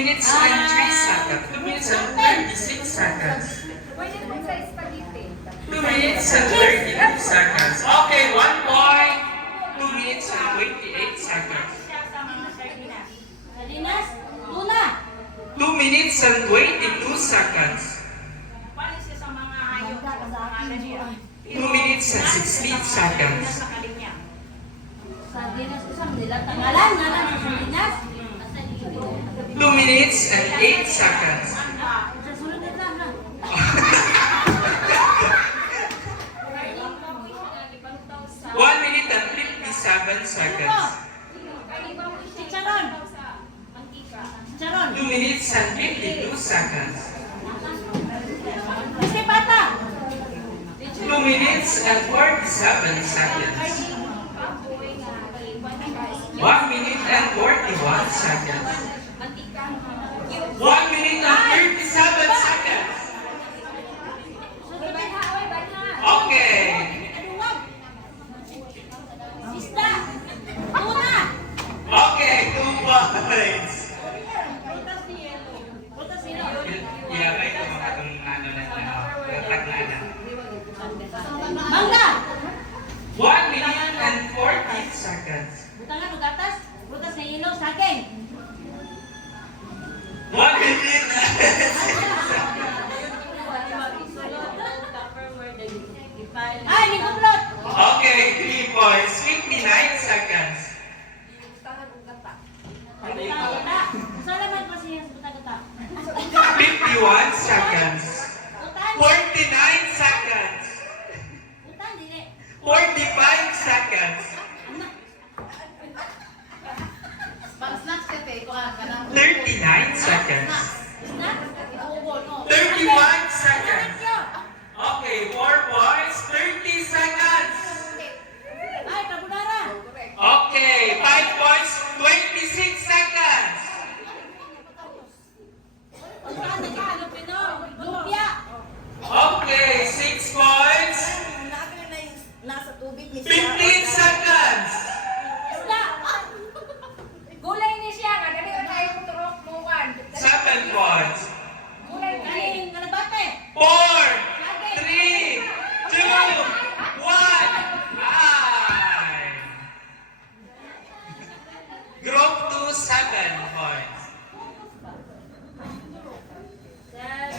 minutes and 3 seconds. 2 minutes and 36 seconds. 2 minutes and 32 seconds. Okay, 1 point. 2 minutes and 28 seconds. 2 minutes and 22 seconds. 2 minutes and 16 seconds. 2 minutes and 8 seconds. 1 minute and 57 seconds. 2 minutes and 52 seconds. 2 minutes and 47 seconds. 1 minute and 41 seconds. 1 minute and 37 seconds. Okay. Okay, 2 points. Ilagay ko mga itong ano na taglana. 1 minute and 14 seconds. 1 minute and 6 seconds. Okay, 3 points. 59 seconds. 51 seconds. 49 seconds. 45 seconds. 39 seconds.